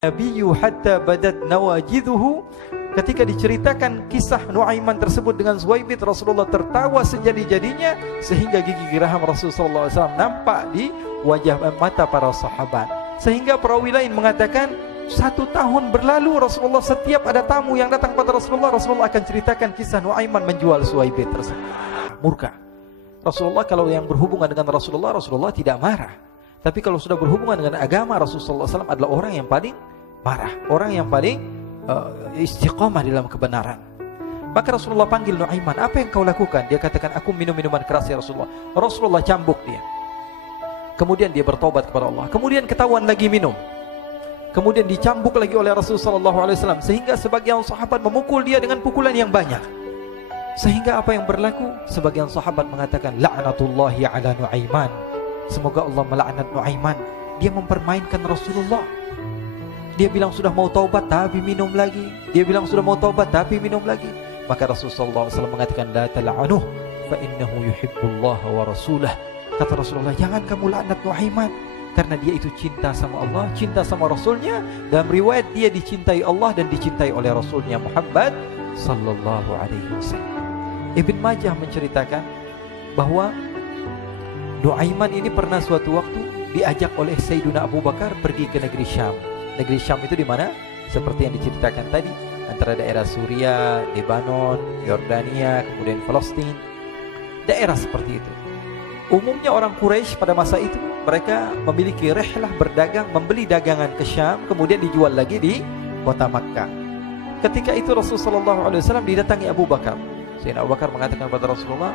Nabiyyu hatta badat nawajiduhu. Ketika diceritakan kisah Nuaiman tersebut dengan Suwaibit, Rasulullah tertawa sejadi-jadinya sehingga gigi geraham Rasulullah SAW nampak di wajah mata para sahabat. Sehingga perawi lain mengatakan 1 tahun berlalu Rasulullah setiap ada tamu yang datang pada Rasulullah akan ceritakan kisah Nuaiman menjual Suwaibit tersebut. Murka. Rasulullah kalau yang berhubungan dengan Rasulullah tidak marah. Tapi kalau sudah berhubungan dengan agama, Rasulullah SAW adalah orang yang paling marah, orang yang paling istiqamah dalam kebenaran. Maka Rasulullah panggil Nuaiman, apa yang kau lakukan? Dia katakan, aku minum minuman keras ya Rasulullah. Rasulullah cambuk dia. Kemudian dia bertobat kepada Allah. Kemudian ketahuan lagi minum. Kemudian dicambuk lagi oleh Rasulullah SAW. Sehingga sebagian sahabat memukul dia dengan pukulan yang banyak. Sehingga apa yang berlaku? Sebagian sahabat mengatakan, la'natullahi ala Nuaiman. Semoga Allah melaknat Nuaiman. Dia mempermainkan Rasulullah. Dia bilang sudah mau taubat tapi minum lagi. Dia bilang sudah mau taubat tapi minum lagi. Maka Rasulullah SAW mengatakan, la tal'anuh fa innahu yuhibbullaha wa rasulah. Kata Rasulullah, jangan kamu laknat Nuaiman, karena dia itu cinta sama Allah, cinta sama Rasulnya. Dalam riwayat dia dicintai Allah dan dicintai oleh Rasulnya Muhammad sallallahu alaihi wasallam. Ibn Majah menceritakan bahwa Nuaiman ini pernah suatu waktu diajak oleh Sayyidina Abu Bakar pergi ke negeri Syam. Negeri Syam itu di mana? Seperti yang diceritakan tadi, antara daerah Suriah, Lebanon, Yordania, kemudian Palestina. Daerah seperti itu. Umumnya orang Quraisy pada masa itu mereka memiliki rihlah berdagang, membeli dagangan ke Syam, kemudian dijual lagi di kota Makkah. Ketika itu Rasulullah SAW didatangi Abu Bakar. Sayyidina Abu Bakar mengatakan kepada Rasulullah,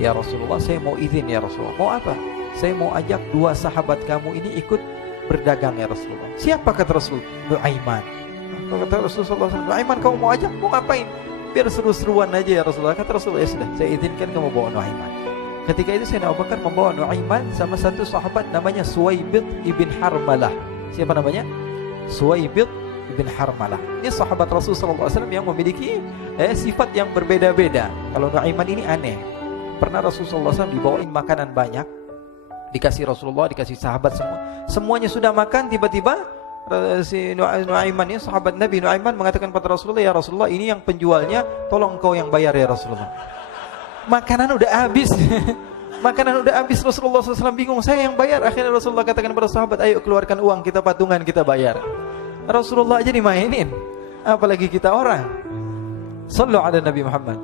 ya Rasulullah, saya mau izin ya Rasulullah. Mau apa? Saya mau ajak 2 sahabat kamu ini ikut berdagang ya Rasulullah. Siapa kata Rasul? Nuaiman. Kata Rasulullah, Nuaiman kamu mau ajak? Mau ngapain? Biar seru-seruan aja ya Rasulullah. Kata Rasulullah, ya sudah, saya izinkan kamu bawa Nuaiman. Ketika itu Sayyidina Abu Bakar membawa Nuaiman sama satu sahabat namanya Suwaibit ibn Harmalah. Siapa namanya? Suwaibit ibn Harmalah. Ini sahabat Rasulullah SAW yang memiliki sifat yang berbeda-beda. Kalau Nuaiman ini aneh. Pernah Rasulullah SAW dibawain makanan banyak, dikasih Rasulullah, dikasih sahabat semua. Semuanya sudah makan, tiba-tiba si Nuaiman ini, sahabat Nabi Nuaiman mengatakan kepada Rasulullah, ya Rasulullah, ini yang penjualnya, tolong kau yang bayar ya Rasulullah. Makanan udah habis. Makanan udah habis, Rasulullah SAW bingung, saya yang bayar. Akhirnya Rasulullah katakan kepada sahabat, ayo keluarkan uang, kita patungan, kita bayar. Rasulullah aja dimainin, apalagi kita orang. Sallu ala Nabi Muhammad.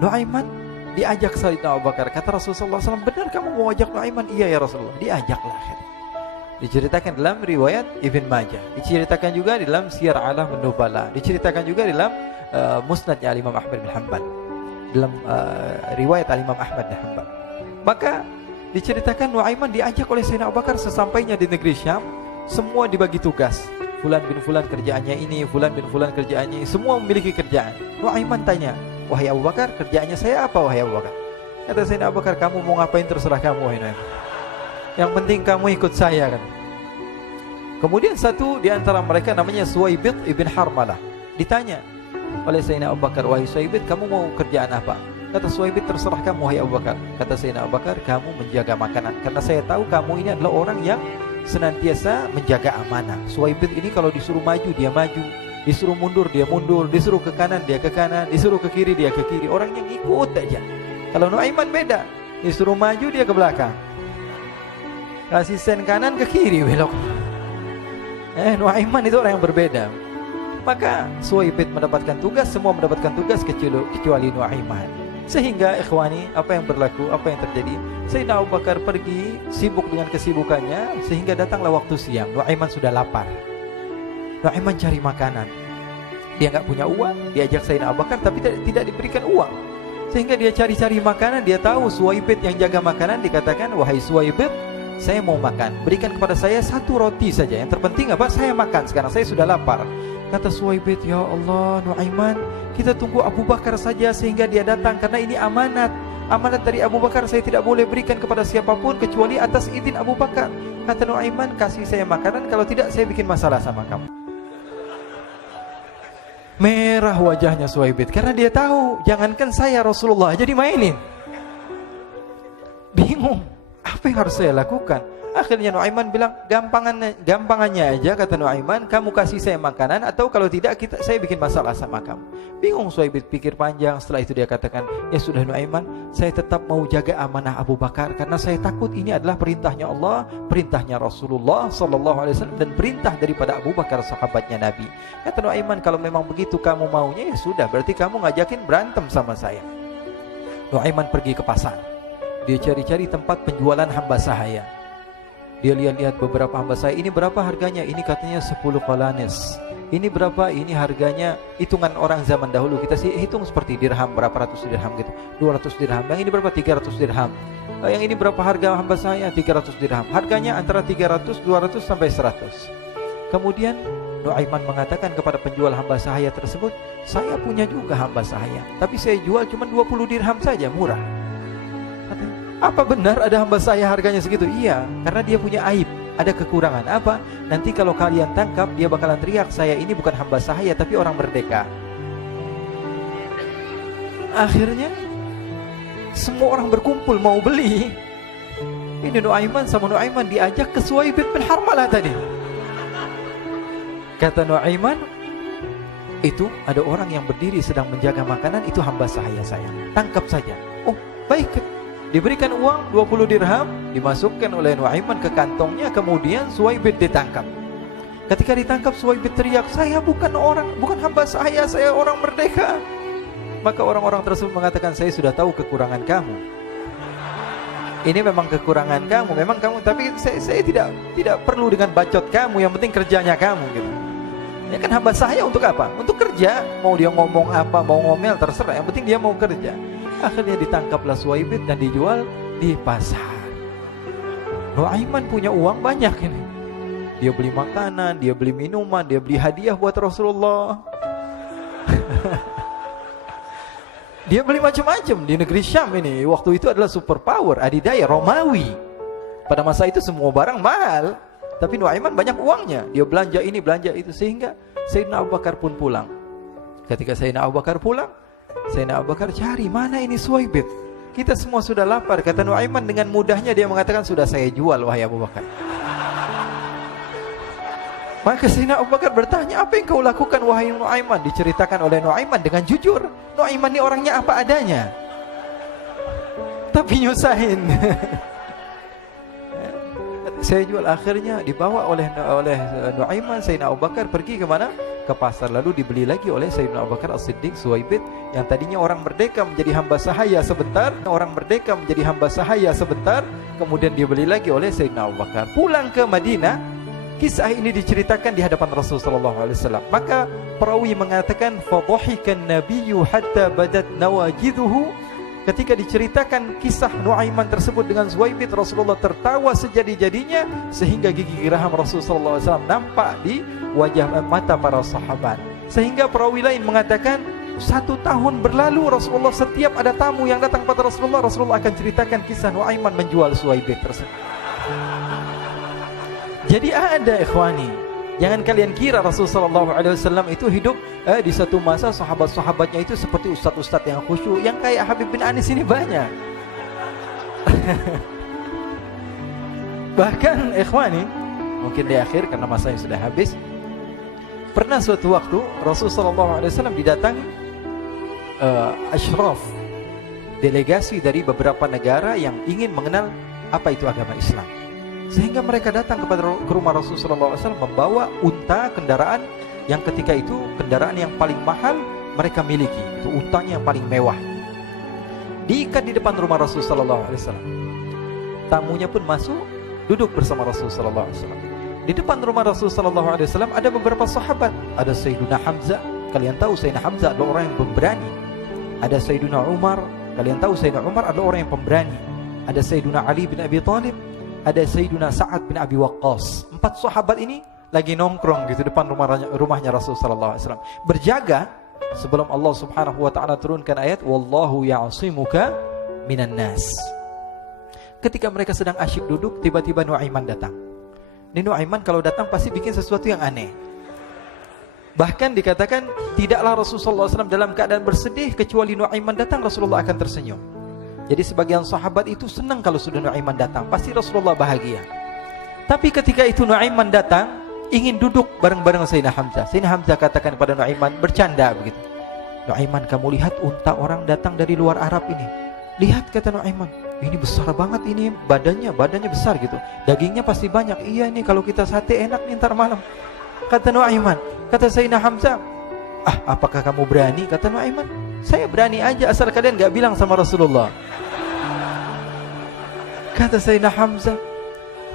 Nuaiman diajak Sayyidina Abu Bakar. Kata Rasulullah SAW, benar kamu mau ajak Nuaiman? Iya ya Rasulullah. Diajaklah akhirnya. Diceritakan dalam riwayat Ibn Majah, diceritakan juga di dalam Siyar A'lam An-Nubala, diceritakan juga di dalam Musnadnya Imam Ahmad bin Hanbal, dalam riwayat Imam Ahmad bin Hanbal. Maka diceritakan Nuaiman diajak oleh Sayyidina Abu Bakar. Sesampainya di negeri Syam, semua dibagi tugas. Fulan bin Fulan kerjaannya ini, Fulan bin Fulan kerjaannya ini, semua memiliki kerjaan. Nuaiman tanya, wahai Abu Bakar, kerjaannya saya apa wahai Abu Bakar? Kata Sayyidina Abu Bakar, kamu mau ngapain terserah kamu wahai Nuaiman. Yang penting kamu ikut saya kan. Kemudian satu di antara mereka namanya Suwaibit ibn Harmalah. Ditanya oleh Sayyidina Abu Bakar, wahai Suwaibit, kamu mau kerjaan apa? Kata Suwaibit, terserah kamu wahai Abu Bakar. Kata Sayyidina Abu Bakar, kamu menjaga makanan, karena saya tahu kamu ini adalah orang yang senantiasa menjaga amanah. Suwaibit ini kalau disuruh maju dia maju, disuruh mundur dia mundur, disuruh ke kanan dia ke kanan, disuruh ke kiri dia ke kiri. Orang yang ikut aja. Kalau Nuaiman beda, disuruh maju dia ke belakang, kasih sen kanan ke kiri belok. Nuaiman itu orang yang berbeda. Maka Suwaibit mendapatkan tugas, semua mendapatkan tugas kecuali Nuaiman. Sehingga ikhwani, apa yang berlaku, apa yang terjadi? Sayyidina Abu Bakar pergi sibuk dengan kesibukannya, sehingga datanglah waktu siang. Nuaiman sudah lapar. Nuaiman cari makanan. Dia nggak punya uang, diajak Sayyidina Abu Bakar tapi tidak diberikan uang. Sehingga dia cari-cari makanan. Dia tahu Suwaibit yang jaga makanan. Dikatakan, wahai Suwaibit, saya mau makan, berikan kepada saya 1 roti saja. Yang terpenting apa? Saya makan sekarang, saya sudah lapar. Kata Suwaibit, ya Allah Nuaiman, kita tunggu Abu Bakar saja sehingga dia datang, karena ini amanat. Amanat dari Abu Bakar, saya tidak boleh berikan kepada siapapun kecuali atas izin Abu Bakar. Kata Nuaiman, kasih saya makanan, kalau tidak saya bikin masalah sama kamu. Merah wajahnya Suwaibit, karena dia tahu, jangankan saya, Rasulullah aja dimainin. Bingung, apa yang harus saya lakukan? Akhirnya Nuaiman bilang, gampangannya aja, kata Nuaiman, kamu kasih saya makanan, atau kalau tidak saya bikin masalah sama kamu. Bingung Suhaib pikir panjang. Setelah itu dia katakan, ya sudah Nuaiman, saya tetap mau jaga amanah Abu Bakar, karena saya takut ini adalah perintahnya Allah, perintahnya Rasulullah SAW, dan perintah daripada Abu Bakar sahabatnya Nabi. Kata Nuaiman, kalau memang begitu kamu maunya, ya sudah, berarti kamu ngajakin berantem sama saya. Nuaiman pergi ke pasar. Dia cari-cari tempat penjualan hamba sahaya. Dia lihat-lihat beberapa hamba sahaya. Ini berapa harganya? Ini katanya 10 qalanis. Ini berapa? Ini harganya hitungan orang zaman dahulu. Kita sih hitung seperti dirham, berapa ratus dirham gitu. 200 dirham. Yang ini berapa? 300 dirham. Yang ini berapa harga hamba sahaya? 300 dirham. Harganya antara 300, 200 sampai 100. Kemudian Nuaiman mengatakan kepada penjual hamba sahaya tersebut, saya punya juga hamba sahaya, tapi saya jual cuma 20 dirham saja, murah. Apa benar ada hamba saya harganya segitu? Iya, karena dia punya aib, ada kekurangan. Apa? Nanti kalau kalian tangkap, dia bakalan teriak, saya ini bukan hamba sahaya tapi orang merdeka. Akhirnya semua orang berkumpul mau beli. Ini Nuaiman sama Nuaiman diajak ke Suhaib bin Harmalah tadi. Kata Nuaiman, itu ada orang yang berdiri sedang menjaga makanan, itu hamba sahaya saya, tangkap saja. Oh baik. Diberikan uang 20 dirham, dimasukkan oleh Nuaiman ke kantongnya, kemudian Suhaib ditangkap. Ketika ditangkap, Suhaib teriak, saya bukan hamba saya orang merdeka. Maka orang-orang tersebut mengatakan, saya sudah tahu kekurangan kamu. Ini memang kekurangan kamu, memang kamu, tapi saya tidak perlu dengan bacot kamu, yang penting kerjanya kamu gitu. Ya kan hamba saya untuk apa? Untuk kerja. Mau dia ngomong apa, mau ngomel terserah, yang penting dia mau kerja. Akhirnya ditangkaplah Suhaib dan dijual di pasar. Nuaiman punya uang banyak ini. Dia beli makanan, dia beli minuman, dia beli hadiah buat Rasulullah. Dia beli macam-macam di negeri Syam ini. Waktu itu adalah superpower, adidaya Romawi. Pada masa itu semua barang mahal, tapi Nuaiman banyak uangnya. Dia belanja ini, belanja itu, sehingga Sayyidina Abu Bakar pun pulang. Ketika Sayyidina Abu Bakar pulang, Sayyidina Abu Bakar cari, mana ini Suhaib? Kita semua sudah lapar. Kata Nuaiman dengan mudahnya dia mengatakan, sudah saya jual wahai Abu Bakar. Maka Sayyidina Abu Bakar bertanya, apa yang kau lakukan wahai Nuaiman? Diceritakan oleh Nuaiman dengan jujur. Nuaiman ini orangnya apa adanya, tapi nyusahin. Saya jual. Akhirnya dibawa oleh Nuaiman, Sayyidina Abu Bakar pergi ke mana? Ke pasar. Lalu dibeli lagi oleh Sayyidina Abu Bakar As-Siddiq Suhaib, yang tadinya orang merdeka menjadi hamba sahaya sebentar, kemudian dibeli lagi oleh Sayyidina Abu Bakar. Pulang ke Madinah, kisah ini diceritakan di hadapan Rasulullah SAW. Maka perawi mengatakan, fadhahikan nabiyyu hatta badat nawajiduhu. Ketika diceritakan kisah Nuaiman tersebut dengan Suhaib, Rasulullah tertawa sejadi-jadinya sehingga gigi geraham Rasulullah SAW nampak di wajah mata para sahabat. Sehingga perawi lain mengatakan, 1 tahun berlalu Rasulullah, setiap ada tamu yang datang pada Rasulullah akan ceritakan kisah Nuaiman menjual Suhaib tersebut. Jadi ada ikhwani, jangan kalian kira Rasulullah SAW itu hidup di satu masa sahabat-sahabatnya itu seperti ustadz-ustadz yang khusyuk, yang kayak Habib bin Anis ini banyak. Bahkan ikhwani, mungkin di akhir karena masanya sudah habis, pernah suatu waktu Rasulullah SAW didatangi asyraf, delegasi dari beberapa negara yang ingin mengenal apa itu agama Islam. Sehingga mereka datang ke rumah Rasulullah SAW membawa unta, kendaraan yang ketika itu kendaraan yang paling mahal mereka miliki. Itu untanya yang paling mewah. Diikat di depan rumah Rasulullah SAW. Tamunya pun masuk, duduk bersama Rasulullah SAW. Di depan rumah Rasulullah SAW ada beberapa sahabat. Ada Sayyiduna Hamzah. Kalian tahu Sayyidina Hamzah adalah orang yang pemberani. Ada Sayyiduna Umar. Kalian tahu Sayyidina Umar adalah orang yang pemberani. Ada Sayyiduna Ali bin Abi Thalib. Ada Sayyiduna Sa'ad bin Abi Waqqas. 4 sahabat ini lagi nongkrong gitu depan rumahnya Rasulullah SAW, berjaga sebelum Allah Subhanahu wa taala turunkan ayat wallahu ya'simuka minan nas. Ketika mereka sedang asyik duduk, tiba-tiba Nuaiman datang. Ini Nuaiman kalau datang pasti bikin sesuatu yang aneh. Bahkan dikatakan tidaklah Rasulullah SAW dalam keadaan bersedih, kecuali Nuaiman datang Rasulullah akan tersenyum. Jadi sebagian sahabat itu senang kalau sudah Nuaiman datang, pasti Rasulullah bahagia. Tapi ketika itu Nuaiman datang ingin duduk bareng-bareng Sayyidina Hamzah. Sayyidina Hamzah katakan kepada Nuaiman, bercanda begitu, Nuaiman, kamu lihat unta orang datang dari luar Arab ini. Lihat, kata Nuaiman, ini besar banget, ini badannya besar gitu, dagingnya pasti banyak. Iya, ini kalau kita sate enak nih ntar malam, kata Nuaiman. Kata Sayyidina Hamzah, apakah kamu berani? Kata Nuaiman, saya berani aja asal kalian gak bilang sama Rasulullah. Kata Sayyidina Hamzah,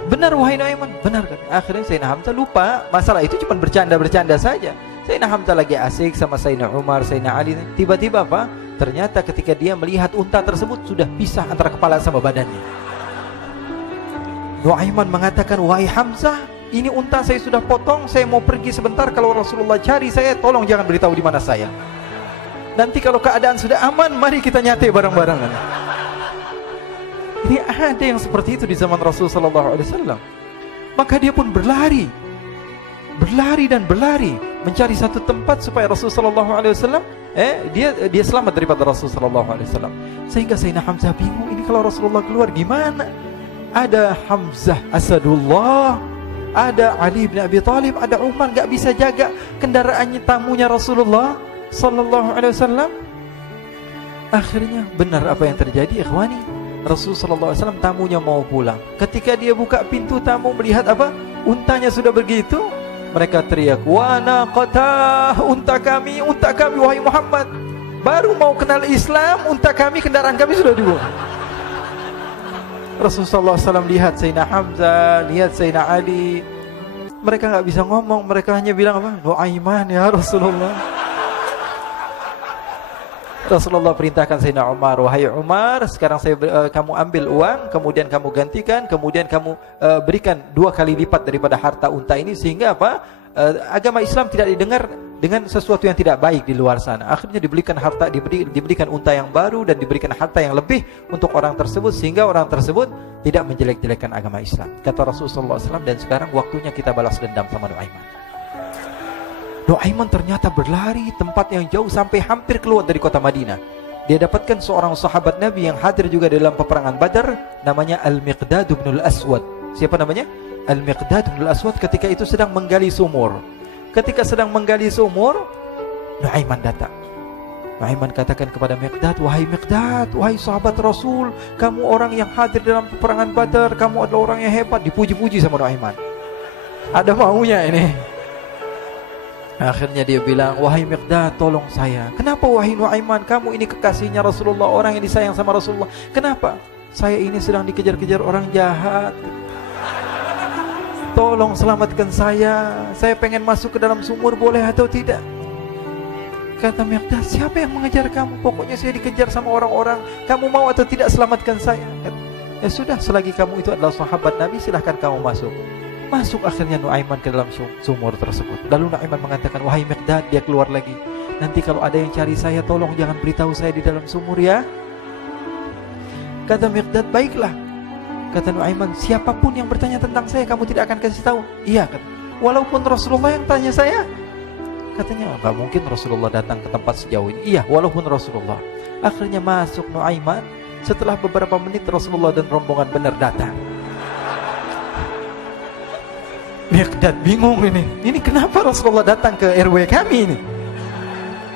benar wahai Nuaiman, benar kan? Akhirnya Sayyidina Hamzah lupa masalah itu, cuma bercanda-bercanda saja. Sayyidina Hamzah lagi asik sama Sayyidina Umar, Sayyidina Ali. Tiba-tiba apa? Ternyata ketika dia melihat unta tersebut sudah pisah antara kepala sama badannya. Nuaiman mengatakan, wahai Hamzah, ini unta saya sudah potong, saya mau pergi sebentar. Kalau Rasulullah cari saya, tolong jangan beritahu di mana saya. Nanti kalau keadaan sudah aman, mari kita nyate bareng-bareng. Ini ada yang seperti itu di zaman Rasulullah SAW. Maka dia pun berlari dan berlari mencari satu tempat supaya Rasulullah SAW dia selamat daripada Rasulullah SAW. Sehingga Sayyidina Hamzah bingung, ini kalau Rasulullah keluar gimana? Ada Hamzah Asadullah, ada Ali bin Abi Thalib, ada Umar, gak bisa jaga kendaraannya, tamunya Rasulullah SAW. Akhirnya benar apa yang terjadi, ikhwani. Rasulullah SAW tamunya mau pulang. Ketika dia buka pintu tamu melihat apa? Untanya sudah begitu. Mereka teriak, wa naqata, unta kami wahai Muhammad. Baru mau kenal Islam, unta kami, kendaraan kami sudah dibuang. Rasulullah SAW lihat Sayyidina Hamzah, lihat Sayyidina Ali. Mereka gak bisa ngomong, mereka hanya bilang apa? Nuaiman ya Rasulullah. Rasulullah perintahkan Sayyidina Umar, wahai Umar, sekarang kamu ambil uang, kemudian kamu gantikan, kemudian kamu berikan 2 kali lipat daripada harta unta ini, sehingga apa? Agama Islam tidak didengar dengan sesuatu yang tidak baik di luar sana. Akhirnya diberikan harta, diberikan unta yang baru dan diberikan harta yang lebih untuk orang tersebut, sehingga orang tersebut tidak menjelek-jelekkan agama Islam. Kata Rasulullah SAW, dan sekarang waktunya kita balas dendam sama Nuaiman. Nuaiman ternyata berlari tempat yang jauh sampai hampir keluar dari kota Madinah. Dia dapatkan seorang sahabat Nabi yang hadir juga dalam peperangan Badar, namanya Al-Miqdad bin Al-Aswad. Siapa namanya? Al-Miqdad bin Al-Aswad ketika itu sedang menggali sumur. Ketika sedang menggali sumur, Nuaiman datang. Nuaiman katakan kepada Miqdad, wahai Miqdad, wahai sahabat Rasul, kamu orang yang hadir dalam peperangan Badar, kamu adalah orang yang hebat. Dipuji-puji sama Nuaiman. Ada maunya ini. Akhirnya dia bilang, wahai Miqdad, tolong saya. Kenapa wahai Nuaiman? Kamu ini kekasihnya Rasulullah, orang yang disayang sama Rasulullah. Kenapa? Saya ini sedang dikejar-kejar orang jahat. Tolong selamatkan saya. Saya pengen masuk ke dalam sumur, boleh atau tidak? Kata Miqdad, siapa yang mengejar kamu? Pokoknya saya dikejar sama orang-orang. Kamu mau atau tidak selamatkan saya? Kata, ya sudah, selagi kamu itu adalah sahabat Nabi, silahkan kamu masuk. Masuk akhirnya Nuaiman ke dalam sumur tersebut. Lalu Nuaiman mengatakan, wahai Miqdad, dia keluar lagi. Nanti kalau ada yang cari saya, tolong jangan beritahu saya di dalam sumur ya. Kata Miqdad, baiklah. Kata Nuaiman, siapapun yang bertanya tentang saya, kamu tidak akan kasih tahu. Iya, kata, walaupun Rasulullah yang tanya saya. Katanya, enggak mungkin Rasulullah datang ke tempat sejauh ini. Iya, walaupun Rasulullah. Akhirnya masuk Nuaiman. Setelah beberapa menit Rasulullah dan rombongan benar datang. Miqdad bingung ini. Ini kenapa Rasulullah datang ke RW kami ini?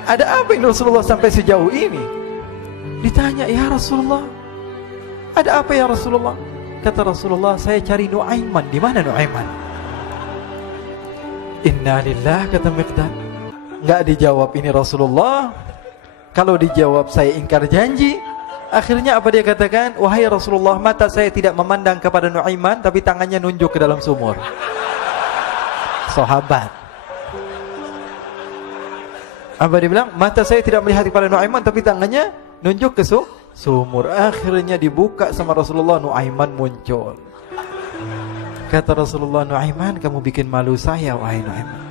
Ada apa ini Rasulullah sampai sejauh ini? Ditanya, ya Rasulullah, ada apa ya Rasulullah? Kata Rasulullah, saya cari Nuaiman. Di mana Nuaiman? Innalillah, kata Miqdad. Enggak dijawab ini Rasulullah. Kalau dijawab saya ingkar janji. Akhirnya apa dia katakan? Wahai Rasulullah, mata saya tidak memandang kepada Nuaiman, tapi tangannya nunjuk ke dalam sumur. Sahabat. Apa dia bilang? Mata saya tidak melihat kepada Nuaiman, tapi tangannya nunjuk ke sumur. Akhirnya dibuka sama Rasulullah, Nuaiman muncul. Kata Rasulullah, Nuaiman, kamu bikin malu saya, wahai Nuaiman.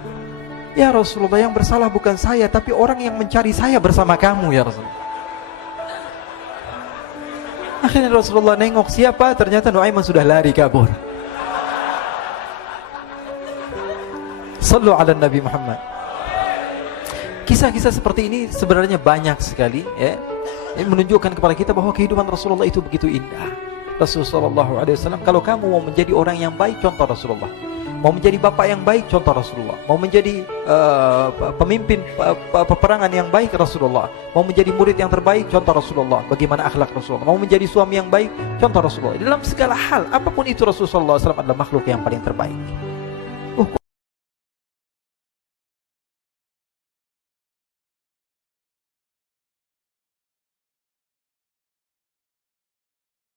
Ya Rasulullah, yang bersalah bukan saya, tapi orang yang mencari saya bersama kamu, ya Rasulullah. Akhirnya Rasulullah nengok, siapa? Ternyata Nuaiman sudah lari kabur. Sallu ala Nabi Muhammad. Kisah-kisah seperti ini sebenarnya banyak sekali, ya. Ini menunjukkan kepada kita bahwa kehidupan Rasulullah itu begitu indah. Rasulullah SAW, kalau kamu mau menjadi orang yang baik, contoh Rasulullah. Mau menjadi bapak yang baik, contoh Rasulullah. Mau menjadi pemimpin peperangan yang baik, Rasulullah. Mau menjadi murid yang terbaik, contoh Rasulullah. Bagaimana akhlak Rasulullah. Mau menjadi suami yang baik, contoh Rasulullah. Dalam segala hal, apapun itu, Rasulullah SAW adalah makhluk yang paling terbaik.